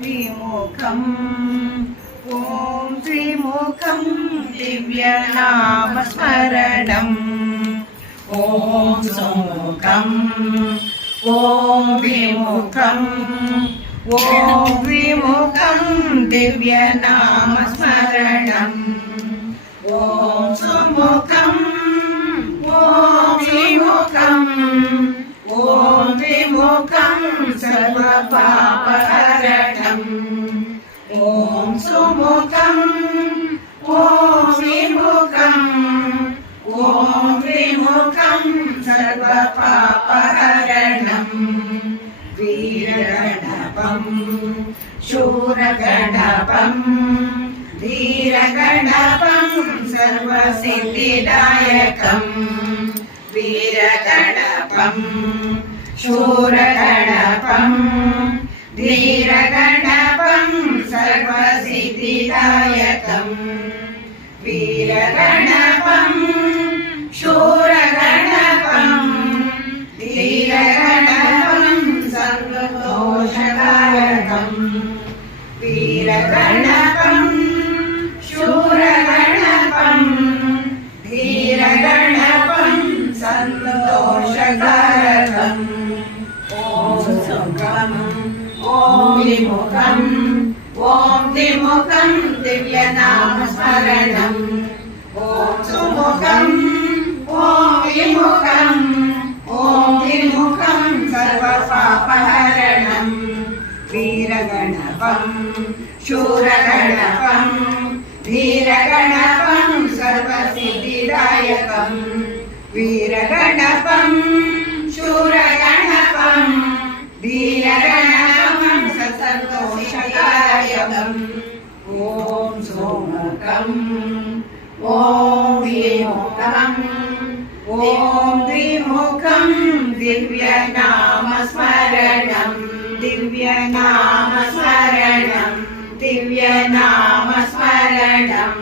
त्रिमुखम् ॐ त्रिमुखं दिव्यनामस्मरणम् ॐ सुमुखम् ॐ विमुखम् ॐ विमुखं दिव्यनामस्मरणम् ॐ सुमुखम् ॐ विमुखम् ॐ विमुखं सर्वपापहरणम् ॐ सुमुखम् ॐ विमुखम् ॐ विमुखं सर्वपापहरणम् वीरगणपं शूरगणपं धीरगणपं सर्वसिद्धिदायकं वीरगणपं शूरगणपं धीरगणपं सर्वसिद्धिदायकं वीरगणपं शूरगणपं धीरगणपं सर्वदोषकारकं वीरगणपं शूरगणपं धीरगणपं सर्वदोषकारकम् ॐ सुमुखम् ॐ विमुखम् ॐ त्रिमुखं दिव्यनामस्मरणम् ॐ सुमुखम् ॐ विमुखम् ॐ त्रिमुखं सर्वपापहरणम् वीरगणपं शूरगणपं धीरगणपं सर्वसिद्धिदायकं वीरगणपं शूरगणपं धीरगणपं सर्वदोषकारकम् ॐ सुमुखम् ॐ विमुखम् ॐ त्रिमुखं दिव्यनामस्मरणम् दिव्यनामस्मरणम् दिव्यनामस्मरणम्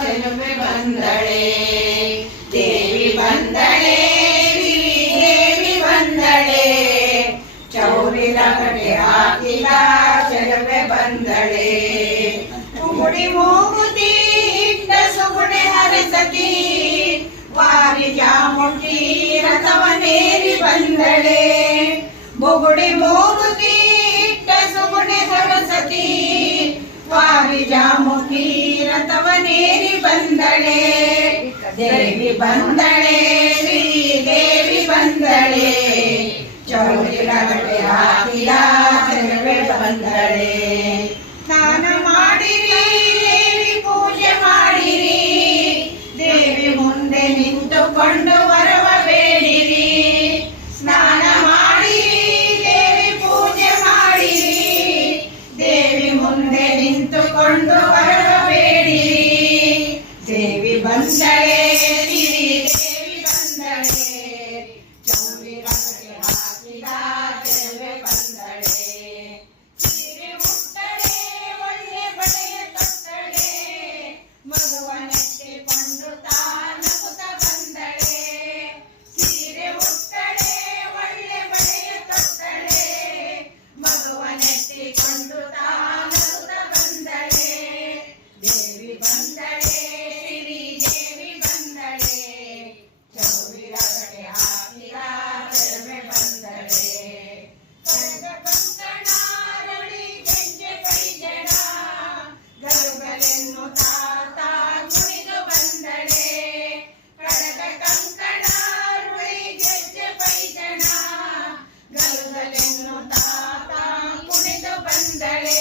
ಚೆಲುವೆ ಬಂದಳೆ ದೇವಿ ಬಂದಳೆ ದೇವಿ ಬಂದಳೆ ಚೌರಿಲ ಕಡೆ ಹಾಕಿದ ಚೆಲುವೆ ಬಂದಳೆ ಮುಗುಡಿ ಮೂಗುತಿ ಇಟ್ಟ ಸುಗುಡೆ ಹರಿಸತಿ ವಾರಿ ಜಾಮುಟಿ ರಥವನೇರಿ ಬಂದಳೆ ಮುಗುಡಿ ಮೂಗುತಿ ಇಟ್ಟ ಸುಗುಡೆ ಹರಸತಿ ವಾರಿ ಜಾಮುಟಿ ರಥವನೇರಿ ಬಂದಳೆ ದೇವಿ ಬಂದಳೆ ಶ್ರೀ ದೇವಿ ಬಂದಳೆ ಚೌರಿಲ ಕಡೆ ಹಾಕಿದ ಚೆಲುವೆ ಬಂದಳೆ ಸ್ನಾನ ಮಾಡಿರಿ ದೇವಿ ಪೂಜೆ ಮಾಡಿರಿ ದೇವಿ ಮುಂದೆ ನಿಂತುಕೊಂಡು ವರವ ಬೇಡಿರಿ ಸ್ನಾನ ಮಾಡಿರಿ ದೇವಿ ಪೂಜೆ ಮಾಡಿರಿ ದೇವಿ ಮುಂದೆ ನಿಂತುಕೊಂಡು ವರವ ಬೇಡಿರಿ ದೇವಿ ಬಂದಳೆ ಶ್ರೀ ದೇವಿ ಬಂದಳೆ ಚೌರಿಲ ಕಡೆ ಹಾಕಿದ ಚೆಲುವೆ ಬಂದಳೆ ಸೀರೆ ಉಟ್ಟಳೆ ಒಳ್ಳೆ ಬಳೆಯ ತೊಟ್ಟಳೆ ಮಗುವನೆತ್ತಿಕೊಂಡು ತಾನಸುತ್ತ ಬಂದಳೆ ಸೀರೆ ಉಟ್ಟಳೆ ಒಳ್ಳೆ ಬಳೆಯ ತೊಟ್ಟಳೆ ಮಗುವನೆತ್ತಿಕೊಂಡು ತಾನಸುತ್ತ ಬಂದಳೆ ದೇವಿ ಬಂದಳೆ ಶ್ರೀ ದೇವಿ ಬಂದಳೆ ಚೌರಿಲ ಕಡೆ ಹಾಕಿದ ಚೆಲುವೆ ಬಂದಳೆ ಕನಕ ಕಂಕಣಾರಳಿ ಗೆಜ್ಜೆ ಕೈಜಡ ಗರುಗಲೆನ್ನು ತಾತ ಕುಣಿದು ಬಂದಳೆ ಕನಕ ಕಂಕಣಾರಳಿ ಗೆಜ್ಜೆ ಕೈಜಡ ಗರುಗಲೆನ್ನು ತಾತ ಕುಣಿದು ಬಂದಳೆ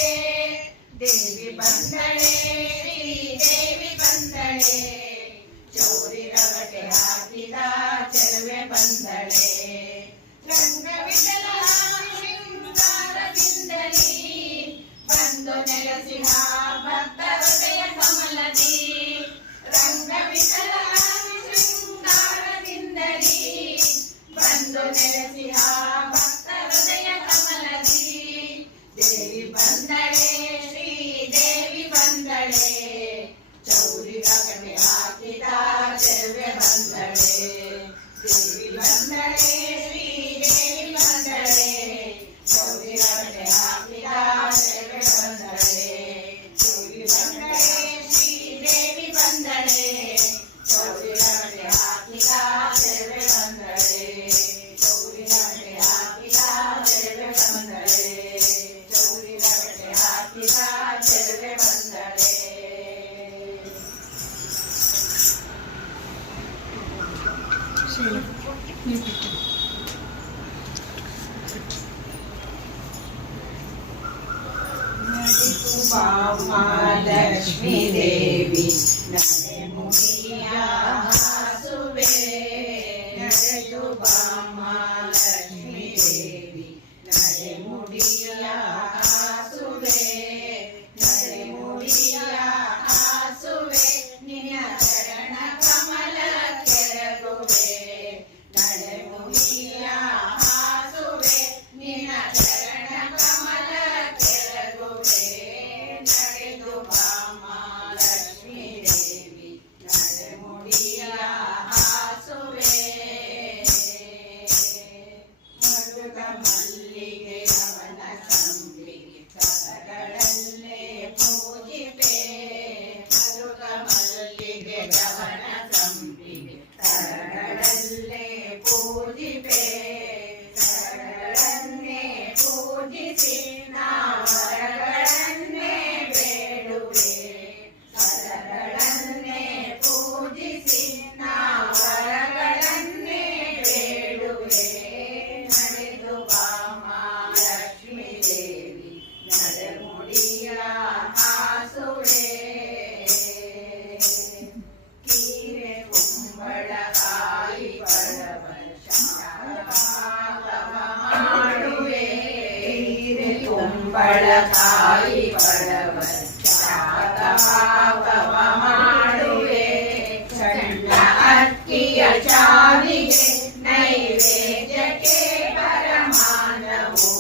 ದೇವಿ ಬಂದಳೆ ಶ್ರೀ ದೇವಿ ಬಂದಳೆ ಚೌರಿಲ ಕಡೆ ಹಾಕಿದ ಚೆಲುವೆ ಬಂದಳೆ ರಂಗವಿಠಲ ಶೃಂಗಾರದಿಂದಲೀ ಬಂದು ನೆಲೆಸಿದ ಭಕ್ತ ಹೃದಯ ಕಮಲದಿ ರಂಗವಿಠಲ ಶೃಂಗಾರದಿಂದಲೀ ಬಂದು ನೆಲೆಸಿದ ಭಕ್ತ ಹೃದಯ ಕಮಲದಿ ದೇವಿ ಬಂದಳೆ ಶ್ರೀ ದೇವಿ ಬಂದಳೆ ಚೌರಿಲ ಕಡೆ ಹಾಕಿದ ಚೆಲುವೆ ಬಂದಳೆ ದೇವಿ ಬಂದಳೆ ಶ್ರೀ ಲಕ್ಷ್ಮೀ ದೇವಿ ನಡೆ ಮುಡಿಯ ಹಾಸುವೆ ನಡೆದು ಬಾಮ ಲಕ್ಷ್ಮೀ ದೇವಿ ನಡೆ ಮುಡಿಯ ಹಾಸುವೆ ನಡೆ ಮುಡಿಯ ಹಾಸುವೆ ನಿನ್ನ ಚರಣ ಕಮಲ ಕೆರಗುವೆ ನಡೆ ಮುಡಿಯ ಹಾಸುವೆ ನಿನ್ನ ಚರಣ ಕಮಲ ಕೆರಗುವೆ ನಡೆದು ಬಾಮ ಲಕ್ಷ್ಮೀ ದೇವಿ ನಡೆ ಮುಡಿಯ ಹಾಸುವೆ ಮರುಗ ಮಲ್ಲಿಗೆ ಅವನ ಸಂಪಿಗೆ ಕರಗಳಲ್ಲೇ ಪೂಜಿಪೆ ಮರುಗ ಮಲ್ಲಿಗೆ ಅವನ ಸಂಪಿಗೆ ಕರಗಳಲ್ಲೇ ಪೂಜಿಪೆ ಕರಗಳನ್ನೇ ಪೂಜಿಸಿ ನಾವರಗಳನ್ನೇ ಬೇಡುವೆ ಕರಗಳನ್ನೇ ಪೂಜಿಸಿ ನಾವರಗಳನ್ನೇ ಬೇಡುವೆ ನಡೆದು ಬಾಮ ಲಕ್ಷ್ಮೀ ದೇವಿ ನಡೆ ಮುಡಿಯ ಹಾಸುವೆ ಕೀರೆ ಕುಂಬಳಕಾಯಿ ಪಡವ ಶಾಖವ ಮಾಡುವೆ ಕೀರೆ ಕುಂಬಳಕಾಯಿ ಪಡವ ಶಾಖವ ಮಾಡುವೆ ಸಣ್ಣ ಅಕ್ಕಿಯ ಚಾವಿಗೆ ನೈವೇದ್ಯಕ್ಕೆ ಪರಮಾನವು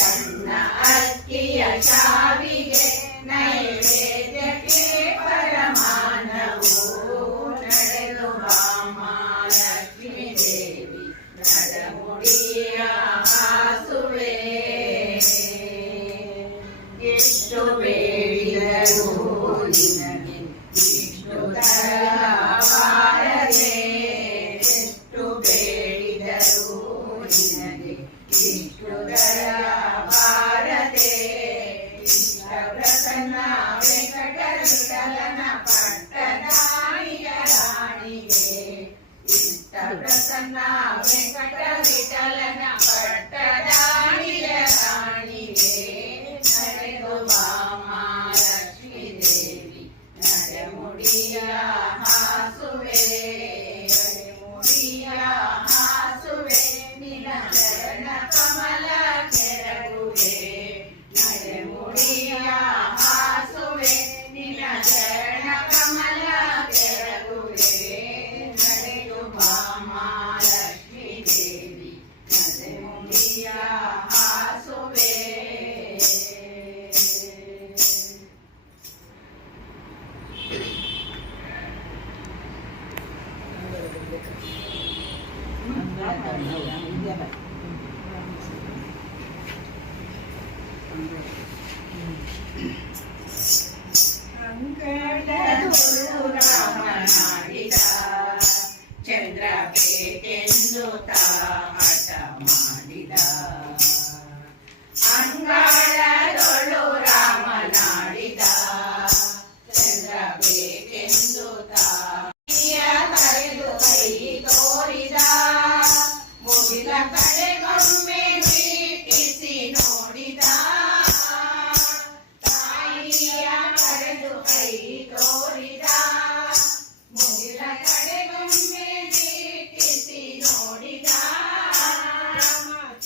ಸಣ್ಣ ಅಕ್ಕಿಯ ಚಾವಿಗೆ ನೈವೇದ್ಯಕ್ಕೆ ಪರಮಾನವು ನಡೆದು ಬಾಮ ಲಕ್ಷ್ಮೀ ದೇವಿ ನಡಮುಡಿಯ ಹಾಸುವೆ ಎಷ್ಟು ಬೇಡಿದರೂ ನಿನಗೆ ಇಷ್ಟು ದಯವಾರದೆ ಎಷ್ಟು ಬೇಡಿದರೂ ನಿನಗೆ ಇಷ್ಟು ದಯವಾರದೆ ಇಷ್ಟ ಪ್ರಸನ್ನ ವೆಂಕಟರಮಣನ ಪಟ್ಟದಾಯಿಯ ರಾಣಿಗೆ ಇಷ್ಟ ಪ್ರಸನ್ನ ವೆಂಕಟವಿಠಲನ ಪಟ್ಟದಾಯಿಯ ರಾಣಿಗೆ ನಡೆದು ಬಾಮ ಲಕ್ಷ್ಮೀ ದೇವಿ ನಡೆ ಮುಡಿಯ ಹಾಸುವೆ ನಡೆ ಮುಡಿಯ ಹಾಸುವೆ ನಿನ್ನ ಚರಣ ಕಮಲ ಕೆರಗುವೆ ನಡೆ ಮುಡಿಯ ಹಾಸುವೆ ನಿನ್ನ ಚರಣ ಕಮಲ ಕೆರಗುವೆ ನಡೆದು ಬಾಮ ಲಕ್ಷ್ಮೀ ದೇವಿ ನಡೆ ಮುಡಿಯ ಹಾಸುವೆ ಅಂಗಳದೊಳು ರಾಮನಾಡಿದ ಚಂದ್ರ ಬೇಕೆಂದು ಹಠ ಮಾಡಿದ ಅಂಗಳದೊಳು ರಾಮನಾಡಿದ ಚಂದ್ರ ಬೇಕೆಂದು ಕರೆದು ಕೈ ತೋರಿದ ಮುಗಿಲ ಕಡೆಗೊಮ್ಮೆ ವೀಕ್ಷಿಸಿ ನೋಡಿದ ತಾಯಿಯ ಕರೆದು ಕೈ ತೋರಿದ ಮುಗಿಲ ಕಡೆಗೊಮ್ಮೆ ವೀಕ್ಷಿಸಿ ನೋಡಿದ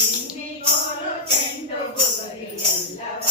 ಚಿನ್ನಿಗೋಲು ಚೆಂಡು ಗುಗರಿ ಎಲ್ಲವ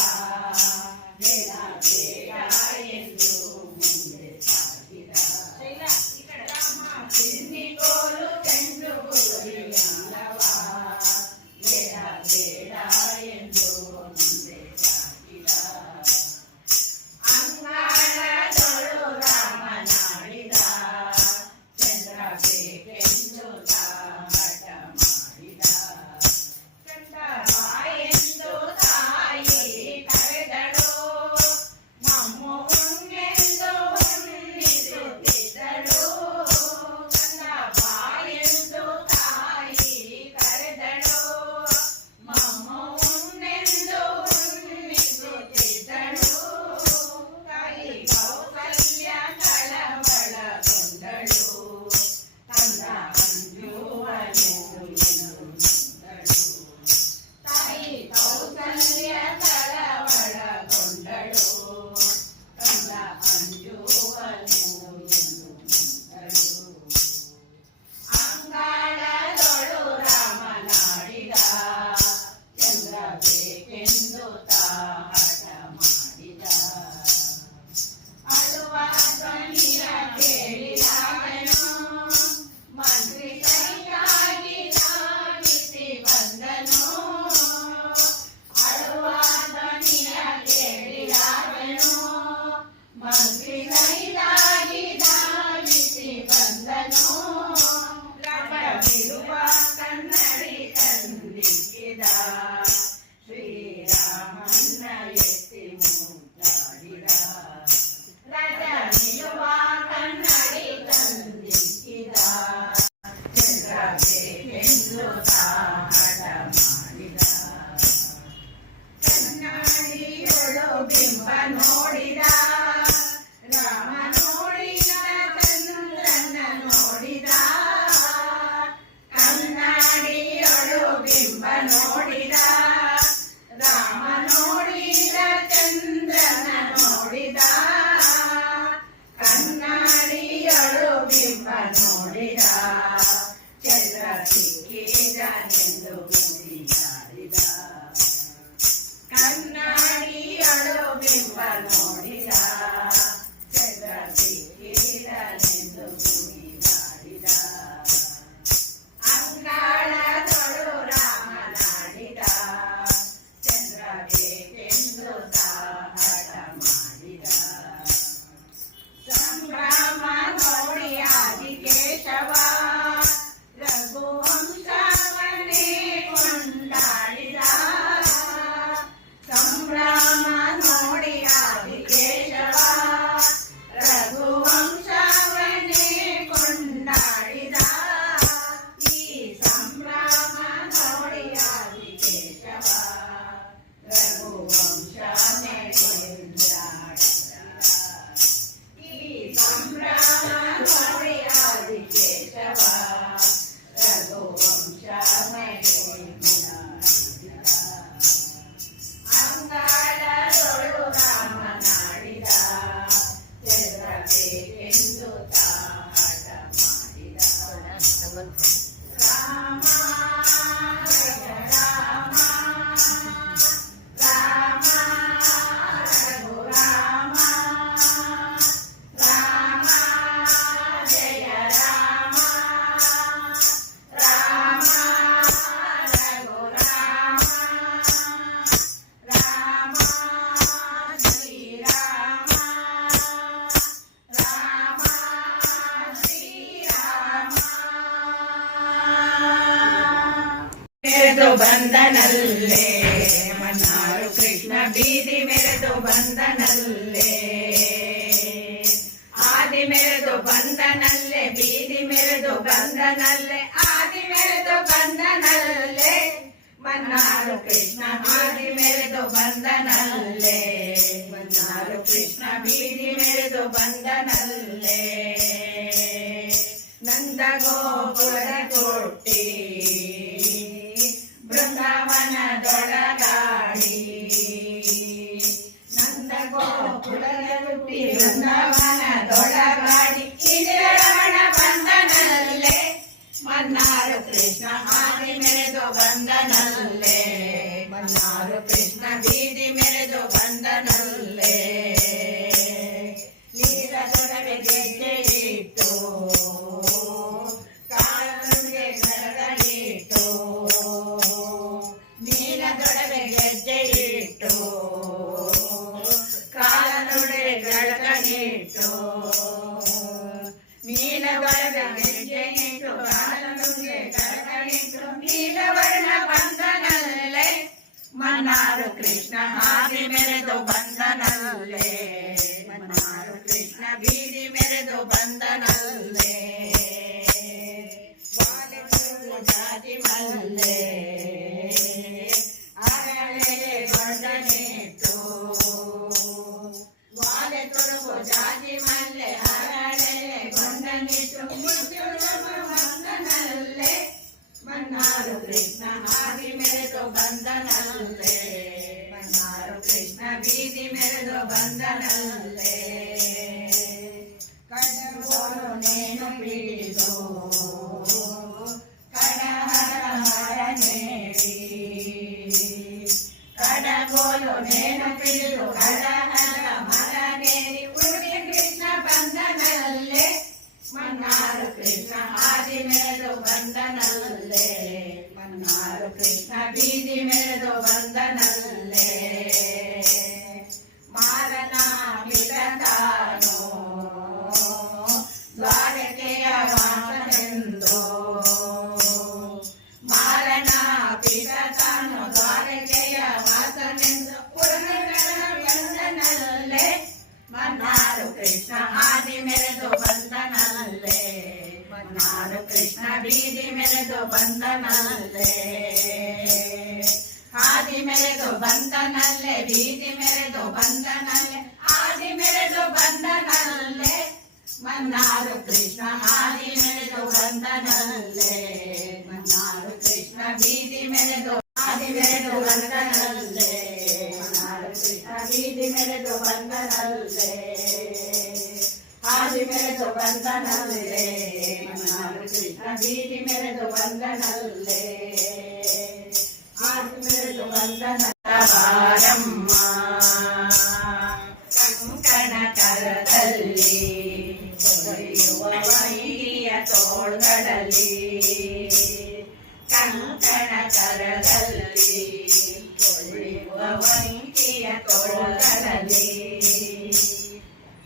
ರಾಮ ಜಯ ರಾಮ ರಾಮ ರಘುರಾಮ ರಾಮ ಜಯ ರಾಮ ರಾಮ ರಘುರಾಮ ರಾಮ ಶ್ರೀರಾಮ ರಾಮ ಶ್ರೀರಾಮ ಮೆರೆದು ಬಂದನಲ್ಲೇ ಮನ್ನಾರು ಕೃಷ್ಣ ಬೀದಿ ಮೆರೆದು ಬಂದನಲ್ಲೇ ಆದಿ ಮೆರೆದು ಬಂದನಲ್ಲೇ ಬೀದಿ ಮೆರೆದು ಬಂದನಲ್ಲೇ ಆದಿ ಮೆರೆದು ಬಂದನಲ್ಲೇ ಮನ್ನಾರು ಕೃಷ್ಣ ಆದಿ ಮೆರೆದು ಬಂದನಲ್ಲೇ ಮನ್ನಾರು ಕೃಷ್ಣ ಬೀದಿ ಮೆರೆದು ಬಂದನಲ್ಲೇ ನಂದ ಗೋಪುರ ಕೊಟ್ಟಿ ಬೃಂದಾವನದೊಳಗಾಡಿ ನಂದ ಗೋಪುರದ ಹುಟ್ಟಿ ಬೃಂದಾವನದೊಳಗಾಡಿ ರಮಣ ಬಂದನಲ್ಲೇ ಮನ್ನಾರು ಕೃಷ್ಣ ಆದಿ ಮೆರೆದು ಬಂದನಲ್ಲೇ ಮನ್ನಾರು ಕೃಷ್ಣ ಬೀದಿ ಮೆರೆದು ಬಂದನಲ್ಲೇ ನೀರದೊಡವೆ ಗೆಜ್ಜೆ ಇಟ್ಟು ಕಾಲುಗೆ ಗರಗಳಿಟ್ಟು ನೀರದೊಡವೆ ಗೆಜ್ಜೆ ಇಟ್ಟು ಕಾಲನುಡೆ ಗರಗಳಿಟ್ಟು ನೀಲವರ್ಣ ಗೆಜ್ಜೆ ಇಟ್ಟು ಕಾಲನುಡೆ ಗರಗಳಿಟ್ಟು ನೀಲವರ್ಣ ಬಂದನಲ್ಲೇ ಮನ್ನಾರು ಕೃಷ್ಣ ಆದಿ ಮೆರೆದು ಬಂದನಲ್ಲೇ ಮನ್ನಾರು ಕೃಷ್ಣ ಬೀದಿ ಮೆರೆದು ಬಂದನಲ್ಲೇ ಜಾತಿ ಮಲ್ಲೇ ಅರಳೆ ಗಂಡನಿಟ್ಟು ವಾಲೆ ತೊಡಗು ಜಾತಿ ಮಲ್ಲೆ ಅರಳೆ ಗಂಡನಿಟ್ಟು ಬಂದನಲ್ಲೇ ಮನ್ನಾರು ಕೃಷ್ಣ ಆದಿ ಮೆರೆದು ಬಂದನಲ್ಲೇ ಮನ್ನಾರು ಕೃಷ್ಣ ಬೀದಿ ಮೆರೆದು ಬಂದನಲ್ಲೇ ಕಡಗೋಲು ನೇನು ಬಿಡಿದು ಕಡಹರ ಹರ ನೇಡಿ ಕಡಗೋಲು ನೇನು ಬಿಡಿದು ಕಡಹರ ಮರ ನೇರಿ ಉಡುಪಿ ಕೃಷ್ಣ ಬಂದನಲ್ಲೇ ಮನ್ನಾರು ಕೃಷ್ಣ ಆದಿ ಮೆರೆದು ಬಂದನಲ್ಲೇ ಮನ್ನಾರು ಕೃಷ್ಣ ಬೀದಿ ಮೆರೆದು ಬಂದನಲ್ಲೇ ಮಾರನ ಬಿಡತಾನು ದ್ವಾರಕೆಯ ವಾಸನೆಂದು ಮಾರನ ಬಿಡತಾನು ದ್ವಾರಕೆಯ ವಾಸನೆಂದು ಬಂದನಲ್ಲೇ ಮನ್ನಾರು ಕೃಷ್ಣ ಆದಿ ಮೆರೆದು ಬಂದನಲ್ಲೇ ಮನ್ನಾರು ಕೃಷ್ಣ ಬೀದಿ ಮೆರೆದು ಬಂದನಲ್ಲೇ ಆದಿ ಮೆರೆದು ಬಂದನಲ್ಲೇ ಬೀದಿ ಮೆರೆದು ಬಂದನಲ್ಲೇ ಆದಿ ಮೆರೆದು ಬಂದನಲ್ಲೇ ಮನ್ನಾರು ಕೃಷ್ಣ ಆದಿ ಮೆರೆದು ಬಂದನಲ್ಲೇ ಮನ್ನಾರು ಕೃಷ್ಣ ಬೀದಿ ಮೆರೆದು ಆದಿ ಮೆರೆದು ಬಂದನಲ್ಲೇ ಮನ್ನಾರು ಕೃಷ್ಣ ಬೀದಿ ಮೆರೆದು ಬಂದನಲ್ಲೇ ಆದಿ ಮೆರೆದು ಬಂದನಲ್ಲೇ ಮನ್ನಾರು ಕೃಷ್ಣ ಬೀದಿ ಮೆರೆದು ಬಂದನಲ್ಲೇ ಆದಿ ಮೆರೆದು ಬಂದನಲ್ಲ ಬಾರಮ್ಮ ಕಂಕಣ ಕರದಲ್ಲಿ ಹೊಡೆಯುವ ವೈರಿಯ ತೋಳ್ಗಳಲ್ಲಿ ಕಂಕಣ ಕರದಲ್ಲಿ ಹೊಡೆಯುವ ವೈರಿಯ ತೋಳ್ಗಳಲ್ಲಿ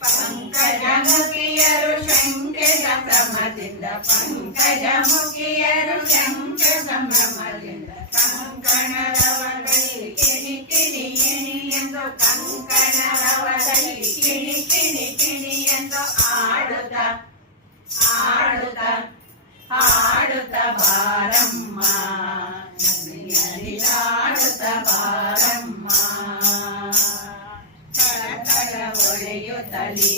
ಪಂಕಜ ಮುಖಿಯರು ಶಂಕೆ ಸಂಭ್ರಮದಿಂದ ಪಂಕಜ ಮುಖಿಯರು ಶಂಕೆ ಸಂಭ್ರಮದಿಂದ ಕಂಕಣರವರಲ್ಲಿ ಕಿಣಿ ಕಿಣಿ ಕಿಣಿ ಎಂದು ಕಂಕಣರವರಲ್ಲಿ ಕಿಣಿ ಕಿಣಿ ಕಿಣಿ ಎಂದು ಆಡುತ್ತ ಆಡುತ್ತ ಆಡುತ್ತ ಬಾರಮ್ಮ ನದಿಯಾಡುತ್ತ ಬಾರಮ್ಮ ಕಳಕಳ ಹೊಳೆಯುತ್ತಲಿ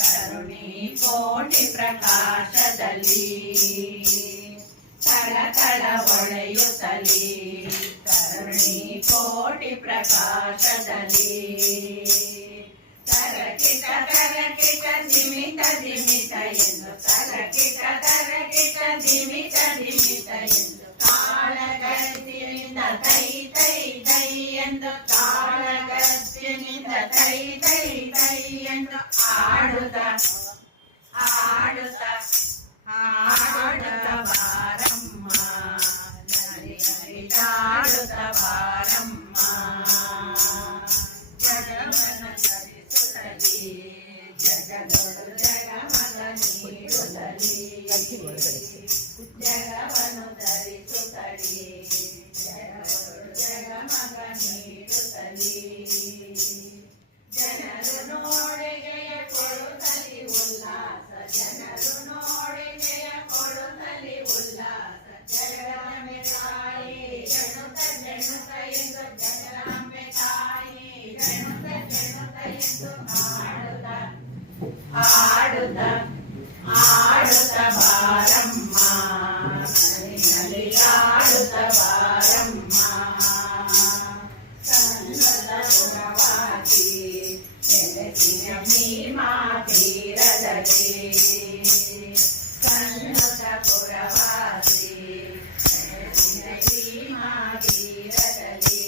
ಕರುಣಿ ಕೋಟಿ ಪ್ರಕಾಶದಲ್ಲಿ ತಳತಳ ಹೊಳೆಯುತ್ತಲಿ ಕರುಣಿ ಕೋಟಿ ಪ್ರಕಾಶದಲ್ಲಿ ತರಕಿಟ ತರಕಿಟ ದಿಮಿತ ದಿಮಿತ ಎಂದು ತರಕಿಟ ತರಕಿಟ ದಿಮಿತ ಜಗವನ್ನು ಧರಿಸುತ್ತಲೇ ಜಗಮಗ ನೀಡುತ್ತಲೇ ಜನರು ನೋಡಿ ಜಯ ಕೊಡುತ್ತಲೇ ಉಲ್ಲಾಸ ಜನರು ನೋಡಿ ಜಯ ಕೊಡುತ್ತಲೇ ಉಲ್ಲಾಸ ಜಗದಂಬೆ ತಾಯಿ ಜನುತ ಜನುತ ಎಂದು ಜಗದಂಬೆ ತಾಯಿ ಜನುತ ಜನುತ ಎಂದು ಆಡುತ್ತ ಆಡುತ್ತ ಬಾರಮ್ಮ ಆಡುತ್ತ ಬಾರಮ್ಮ ಸನ್ನದ ಗುಣವಾಸಿ ಬೆಳಕಿನ ಭೀಮಾ ತೀರದಲ್ಲಿ ಸನ್ನದ ಪುರವಾಸಿ ಬೆಳಕಿನ ಭೀಮಾ ತೀರದಲ್ಲಿ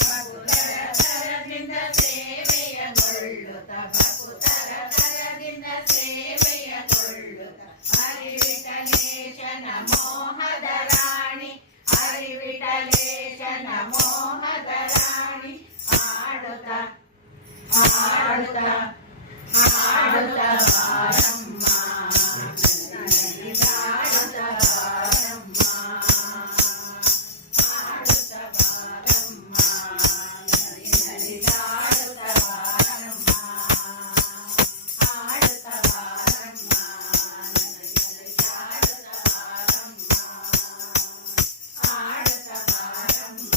ಭಕ್ತರ ತರದಿಂದ ಸೇವೆಯಗೊಳ್ಳುತ್ತ ಭಕ್ತರ ತರದಿಂದ ಸೇವೆಯಗೊಳ್ಳುತ್ತ ಹರಿವಿಠಲೇಶನ ಮೋಹದ ರಾಣಿ ಹರಿವಿಠಲೇಶನ ಮೋಹದ ರಾಣಿ ಆಡುತ್ತ ಆಡುತ್ತ ಆಡುತ್ತ ಬಾರಮ್ಮ ಆಡುತ್ತ ಬಾರಮ್ಮ ಆಡುತ್ತ ಬಾರಮ್ಮ ಆಡುತ್ತ ಬಾರಮ್ಮ ಆಡುತ್ತ ಬಾರಮ್ಮ ಆಡುತ್ತ ಬಾರಮ್ಮ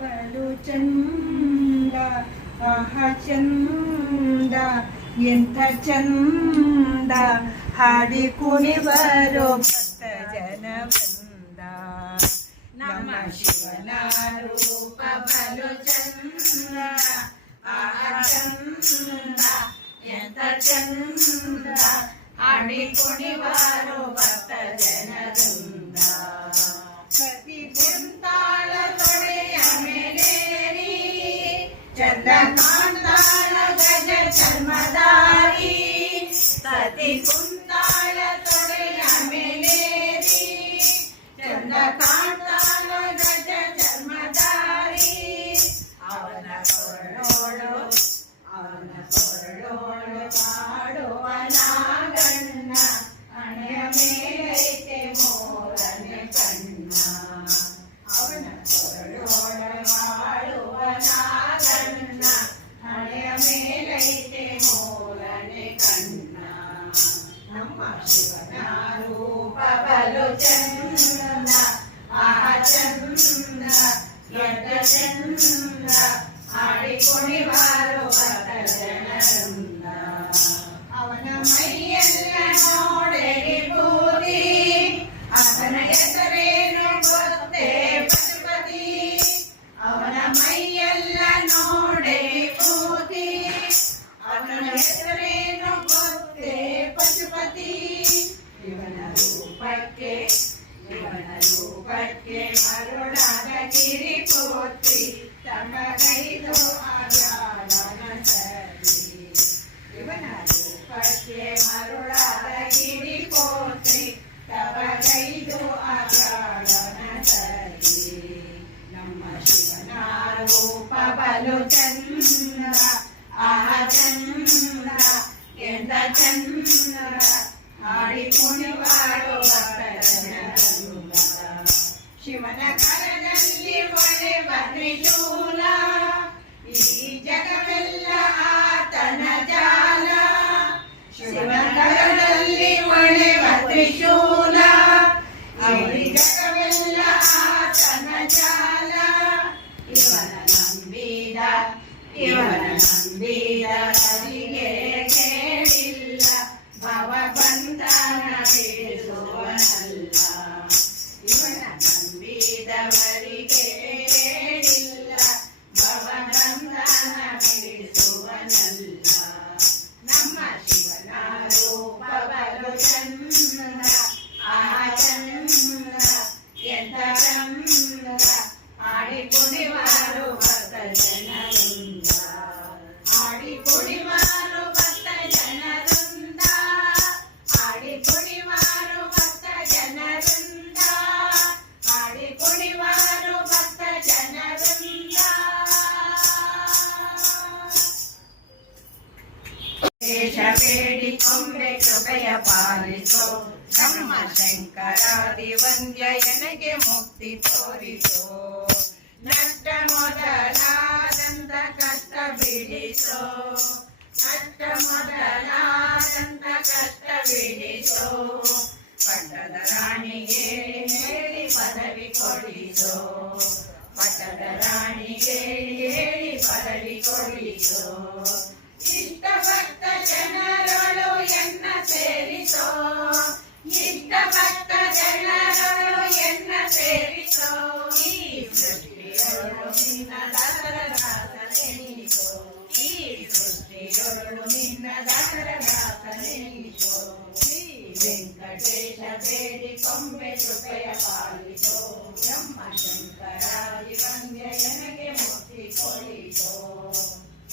ಬಲು ಚಂದ ಆಹ ಚಂದ ಎಂಥ ಚಂದ ಹಾಡಿ ಕುಣಿಬರೋ ಭಕ್ತ ಜನ ಬಂದ ನಮ್ಮ ಶಿವನ ರೂಪ ಬಲು ಚಂದ ಆಹ ಚಂದ ಎಂತ ಚಂದ ಆಡಿ ಕುಣಿವಾರು ಭಕ್ತ ಜನರಿಂದ ಪ್ರತಿ ಕುಂತಾಳ ತೊಡೆಯ ಮೇಲೇರಿ ಚಂದ ಕಾಂತಾಳ ಗಜ ಚರ್ಮದಾರಿ ಸತಿ ಕುಂತಾಳ ತೊಡೆಯ ಮೇಲೇರಿ ಚಂದ ಕಾಂತಾಳ ಗಜ ಚರ್ಮದಾರಿ ಅವನ ಕೊರಳೋಳು ಕಾಡುವ ನಾಗಣ್ಣ ಹಣೆಯ ಮೇಲೈತೆ ಮೋರನೆ ಕಣ್ಣ ಅವನ ಕೊರಳೋಳ ಕಾಡುವ ನಾಗಣ್ಣ ಹಣೆಯ ಮೇಲೈತೆ ಮೋರನೆ ಕಣ್ಣ ನಮ್ಮ ಶಿವನ ರೂಪ ಬಲು ಚಂದ ಆಹ ಚಂದ ಎದ್ದ ಚಂದ ಆಡಿ ಕುಣಿವಾರು ಭಕ್ತ ಜನರಿಂದ ಅವನ ಮೈಯೆಲ್ಲ ನೋಡೆರಿ ಬೂದಿ ಅವನ ಹೆಸರೇನು ಗೊತ್ತೇ ಪಶುಪತಿ ಅವನ ಮೈಯೆಲ್ಲ ನೋಡೆರಿ ಬೂದಿ ಅವನ ಹೆಸರೇನು ಗೊತ್ತೇ ಪಶುಪತಿ ಇವನ ರೂಪಕ್ಕೆ ಮರುಳಾದ ಕಿರಿಪುತ್ರಿ ತಮಗೈದು ಆಗಾಡನ ಸರಿ ಇವನ ರೂಪಕ್ಕೆ ಮರುಳಾದ ಕಿರಿಪುತ್ರಿ ತಮಗೈದು ಆಗಾಡನ ಸರಿ ನಮ್ಮ ಶಿವನ ರೂಪ ಬಲು ಚಂದ ಆಹ ಚಂದ ಎಂದ ಚಂದ ಆಡಿ ಕುಣಿವಾಡು ಭಕ್ತಜನರಿಂದ ಶಿವನ ಕರದಲ್ಲಿ ಒಳೆ ತ್ರಿಶೂಲ ಈ ಜಗವೆಲ್ಲ ಆತನ ಜಾಲ ಶಿವನ ಕರದಲ್ಲಿ ಒಳೆವ ತ್ರಿಶೂಲ ಈ ಜಗವೆಲ್ಲ ಆತನ ಜಾಲ ಇವನ ನಂಬಿದ ಹರಿಗೆ ಕೇಳಿಲ್ಲ ಭವಬಂಧನ ಬಿಡಿಸುವನಲ್ಲ ಇವನ ನಂಬಿದವರಿಗೆ ಕೇಳಿಲ್ಲ ಭವಬಂಧನ ಬಿಡಿಸುವನಲ್ಲ ಪಾಲಿಸೋ ನಮ್ಮ ಶಂಕರಾದಿ ವಂದ್ಯ ಎನಗೆ ಮುಕ್ತಿ ತೋರಿಸೋ ನಷ್ಟ ಮೊದಲಾದಂತ ಕಷ್ಟ ಬಿಡಿಸೋ ನಷ್ಟ ಮೊದಲಾದಂತ ಕಷ್ಟ ಬಿಡಿಸೋ ಪಟ್ಟದ ರಾಣಿಗೆ ಹೇಳಿ ಪದವಿ ಕೊಡಿಸೋ ಪಟ್ಟದ ರಾಣಿಗೆ ಹೇಳಿ ಪದವಿ ಕೊಡಿಸೋ ಇಷ್ಟ ಭಕ್ತ ಜನರಳು ಎನ್ನ ಸೇರಿಸೋ ಇಷ್ಟ ಭಕ್ತ ಜನರಳು ಎನ್ನ ಸೇರಿಸೋ ಈ ಸೃಷ್ಟಿಯೊಳು ನಿನ್ನ ದಾಸರದಾಸನೆನಿಸೋ ಈ ಸೃಷ್ಟಿಯೊಳು ನಿನ್ನ ದಾಸರದಾಸನೆನಿಸೋ ಶ್ರೀ ವೆಂಕಟೇಶ ಬೇಡಿ ಕೊಂಬೆ ಕೃಪೆಯ ಪಾಲಿಸೋ ಬ್ರಹ್ಮ ಶಂಕರಾದಿ ವಂದ್ಯ ಎನಗೆ ಮುಕ್ತಿ ಕೊಡಿಸೋ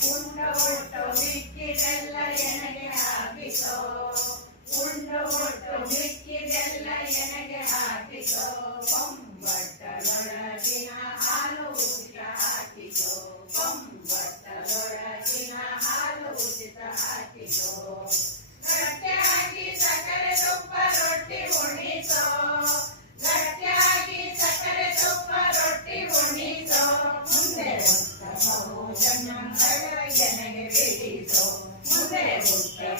ಉಂಡ ಒಟ್ಟು ಮಿಕ್ಕಿದೆಲ್ಲ ಎನಗೆ ಹಾಕಿಸೋ ಉಂಡ ಒಟ್ಟು ಮಿಕ್ಕಿದೆಲ್ಲ ಎನಗೆ ಹಾಕಿಸೋ ಪೊಂಬಟ್ಟಲೊಳಗಿನ ಹಾಲು ಉಚಿತ ಹಾಕಿಸೋ ಪೊಂಬಟ್ಟಲೊಳಗಿನ ಹಾಲು ಉಚಿತ ಹಾಕಿಸೋ ಗಟ್ಟಿಯಾಗಿ ಸಕ್ಕರೆ ತುಪ್ಪ ರೊಟ್ಟಿ ಉಣಿಸೋ ಗಟ್ಟಿಯಾಗಿ ಸಕ್ಕರೆ ತುಪ್ಪ ರೊಟ್ಟಿ ಉಣಿಸೋ ಮುಂದೆ ಜನ್ಮಗಳ ಎನಗೆ ಬಿಡಿಸೋ ಮುಂದೆ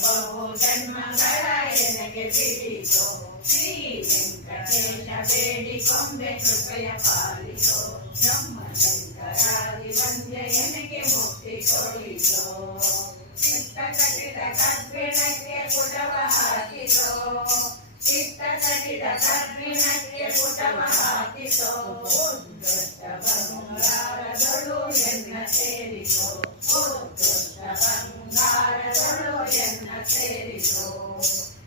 ಬಹು ಜನ್ಮಗಳ ಎನಗೆ ಬಿಡಿಸೋ ಶ್ರೀ ವೆಂಕಟೇಶ ಬೇಡಿ ಕೊಂಬೆ ಕೃಪೆಯ ಪಾಲಿಸೋ ಬ್ರಹ್ಮ ಶಂಕರಾದಿ ವಂದ್ಯ ಎನಗೆ ಮುಕ್ತಿ ಕೊಡಿಸೋ ಚಿತ್ತ ಕಟ್ಟಿದ ಕಬ್ಬಿಣಕ್ಕೆ ಪುಟವ ಹಾಕಿಸೋ ಚಿತ್ತ ಕಟ್ಟಿದ ಕಬ್ಬಿಣಕ್ಕೆ ಪುಟವ ಹಾಕಿಸೋ ಉದ್ಧಷ್ಟ ಬಂಗಾರದಳು ಎನ್ನ ಸೇರಿಸೋ ಉದ್ಧಷ್ಟ ಬಂಗಾರದಳು ಎನ್ನ ಸೇರಿಸೋ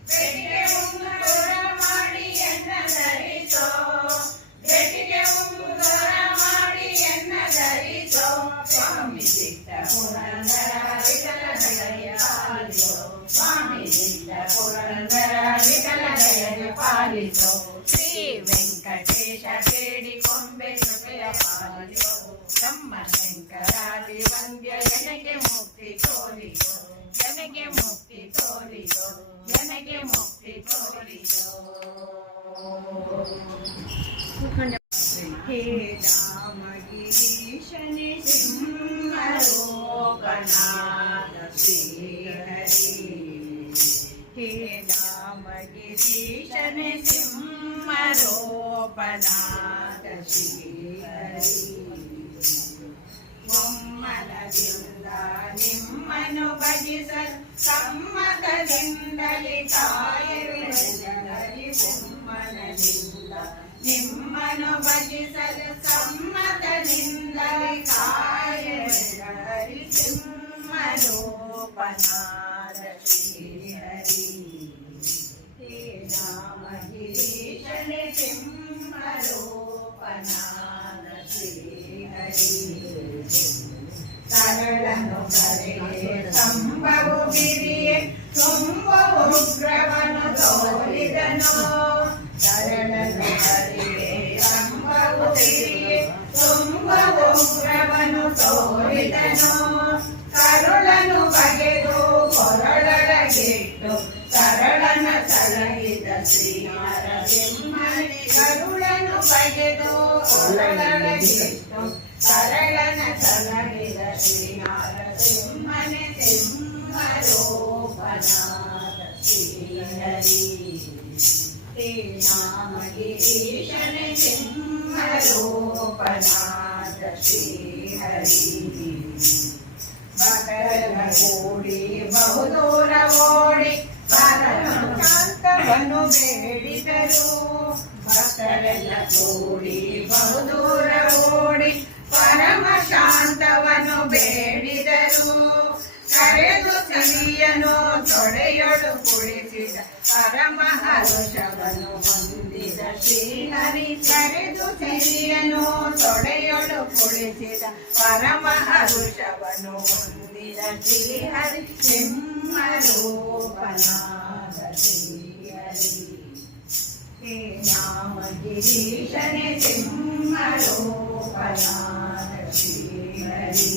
ಬೆಟ್ಟಿಗೆ ಉಂಗುರ ಮಾಡಿ ಎನ್ನ ಧರಿಸೋ ಬೆಟ್ಟಿಗೆ ಉಂಗುರ ಮಾಡಿ ಎನ್ನ ಧರಿಸೋ ಸ್ವಾಮಿ ಸಿಟ್ಟ ಪುರಂದರ ವಿಠಲ ದಯೆಯ ಪಾಲಿಸೋ ಸ್ವಾಮಿ ಸಿಟ್ಟ ಪುರಂದರ ವಿಠಲ ದಯೆಯ ಪಾಲಿಸೋ ಶ್ರೀ ವೆಂಕಟೇಶ ಬೇಡಿ ಕೊಂಬೆ ಕೃಪೆಯ ಪಾಲಿಸೋ ಬ್ರಹ್ಮ ಶಂಕರಾದಿ ವಂದ್ಯ ಎನಗೆ ಮುಕ್ತಿ ತೋರಿಸೋ ಎನಗೆ ಮುಕ್ತಿ ತೋರಿಸೋ ಎನಗೆ ಮುಕ್ತಿ ತೋರಿಸೋ ಹೇ ರಾಮಗಿರೀಶನೇ ಸಿಂಹರೋಪನಾದ ಶ್ರೀಹರಿ ಹೇ ರಾಮಗಿರೀಶನೇ ಸಿಂಹರೋಪನಾದ ಶ್ರೀಹರಿ ಒಮ್ಮನದಿಂದ ನಿಮ್ಮನ್ನು ಭಜಿಸಲು ಸಮ್ಮತದಿಂದಲೇ ಕಾಯುವೆನರಿ ಒಮ್ಮನದಿಂದ ನಿಮ್ಮನ್ನು ಭಜಿಸಲು ಸಮ್ಮತದಿಂದಲೇ ಕಾಯುವೆನರಿ ಸಿಂಹರೋಪನಾದ ಶ್ರೀಹರಿ ಹೇ ರಾಮಗಿರೀಶನೇ ಸಿಂಹರೋಪನಾದ ಶ್ರೀಹರಿ ಸರಳನು ಕರೆಯೇ ಸಂಭವು ಬಿರಿಯೇ ತುಂಬ ಉಗ್ರವನು ತೋರಿದನು ಸರಳನು ಕರೆಯೇ ಸಂಭವು ಬಿರಿಯೇ ತುಂಬ ಉಗ್ರವನು ತೋರಿದನು ಕರುಳನು ಬಗೆದು ಕೊರಳೊಳಗಿಟ್ಟು ಸರಳನ ಸಲಹಿದ ಶ್ರೀನರಸಿಂಹನೇ ಕರುಳನು ಬಗೆದು ಕೊರಳೊಳಗಿಟ್ಟು ಸರಳನ ಸಲಹಿದ ಶ್ರೀನರಸಿಂಹನೇ ಸಿಂಹರೋಪನಾದ ಶ್ರೀಹರಿ ಹೇ ರಾಮಗಿರೀಶನೇ ಸಿಂಹರೋಪನಾದ ಶ್ರೀಹರಿ ಭಕ್ತರ ಕೂಡಿ ಬಹುದೂರ ಓಡಿ ಪರಮಾಂತವನ್ನು ಬೇಡಿದರು ಭಕ್ತರೆಲ್ಲ ಕೂಡಿ ಬಹುದೂರ ಓಡಿ ಪರಮ ಶಾಂತವನ್ನು ಬೇಡಿದರು ಕರೆದು ಸಿರಿಯನು ತೊಡೆಯೊಳು ಕುಳಿಸಿದ ಪರಮ ಹರುಷವನ್ನು ಹೊಂದಿದ ಶ್ರೀಹರಿ ಕರೆದು ಸಿರಿಯನು ತೊಡೆಯೊಳು ಕುಳಿಸಿದ ಪರಮ ಹರುಷವನ್ನು ಹೊಂದಿದ ಶ್ರೀಹರಿ ಸಿಂಹರೂಪನಾದ ಶ್ರೀಹರಿ ಹೇ ರಾಮಗಿರೀಶನೇ ಸಿಂಹರೂಪನಾದ ಶ್ರೀಹರಿ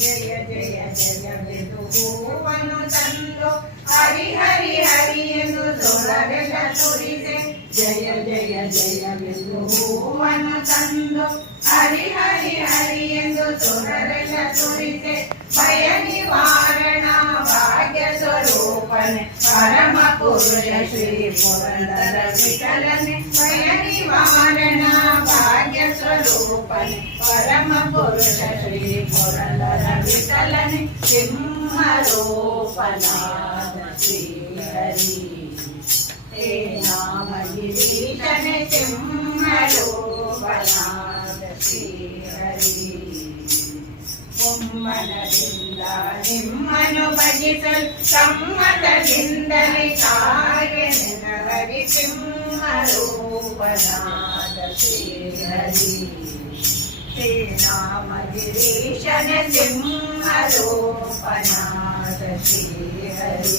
ಜಯ ಜಯ ಜಯವೆಂದು ಹೂವನ್ನು ತಂದು ಹರಿ ಹರಿ ಹರಿ ಎಂದು ಸೊರವೆಲ್ಲ ಸುರಿದೆ ಜಯ ಜಯ ಜಯವೆಂದು ಹೂವನ್ನು ತಂದು ಹರಿ ಹರಿ ಹರಿ ಎಂದು ಸೊರವೆಲ್ಲ ಸುರಿದೆ ಭಯ ನಿವಾರಣ ಭಾಗ್ಯ ಸ್ವರೂಪನೆ ಪರಮ ಪುರುಷ ಶ್ರೀ ಪುರಂದರ ವಿಠಲನೆ ಭಯ ನಿವಾರಣ ಭಾಗ್ಯ ಸ್ವರೂಪನೆ ಪರಮ ಪುರುಷ ಶ್ರೀ ಪುರಂದರ ವಿಠಲನೆ ಸಿಂಹರೂಪನಾದ ಶ್ರೀಹರಿ ಹೇ ನಾಮ ಗಿರೀಶನೆ ಸಿಂಹರೂಪನಾದ ಶ್ರೀಹರಿ ಒಮ್ಮನದಿಂದ ನಿಮ್ಮನು ಭಜಿಸಲು ಸಮ್ಮತದಿಂದಲೇ ಕಾಗೆ ನೆನವರಿ ಸಿಂಹರೂಪನಾದ ಶ್ರೀಹರಿ ಹೇ ನಾಮ ಗಿರೀಶನ ಸಿಂಹರೂಪನಾದ ಶ್ರೀಹರಿ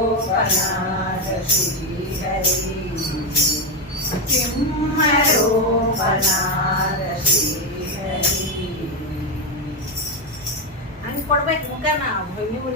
ಸಿಂಹರೂಪನಾದ ಶ್ರೀಹರಿ ಸಿಂಹರೂಪನಾದ ಶ್ರೀಹರಿ ಹಂಗೆ ಕೊಡ್ಬೇಕು ಮುಖನ ನೀವು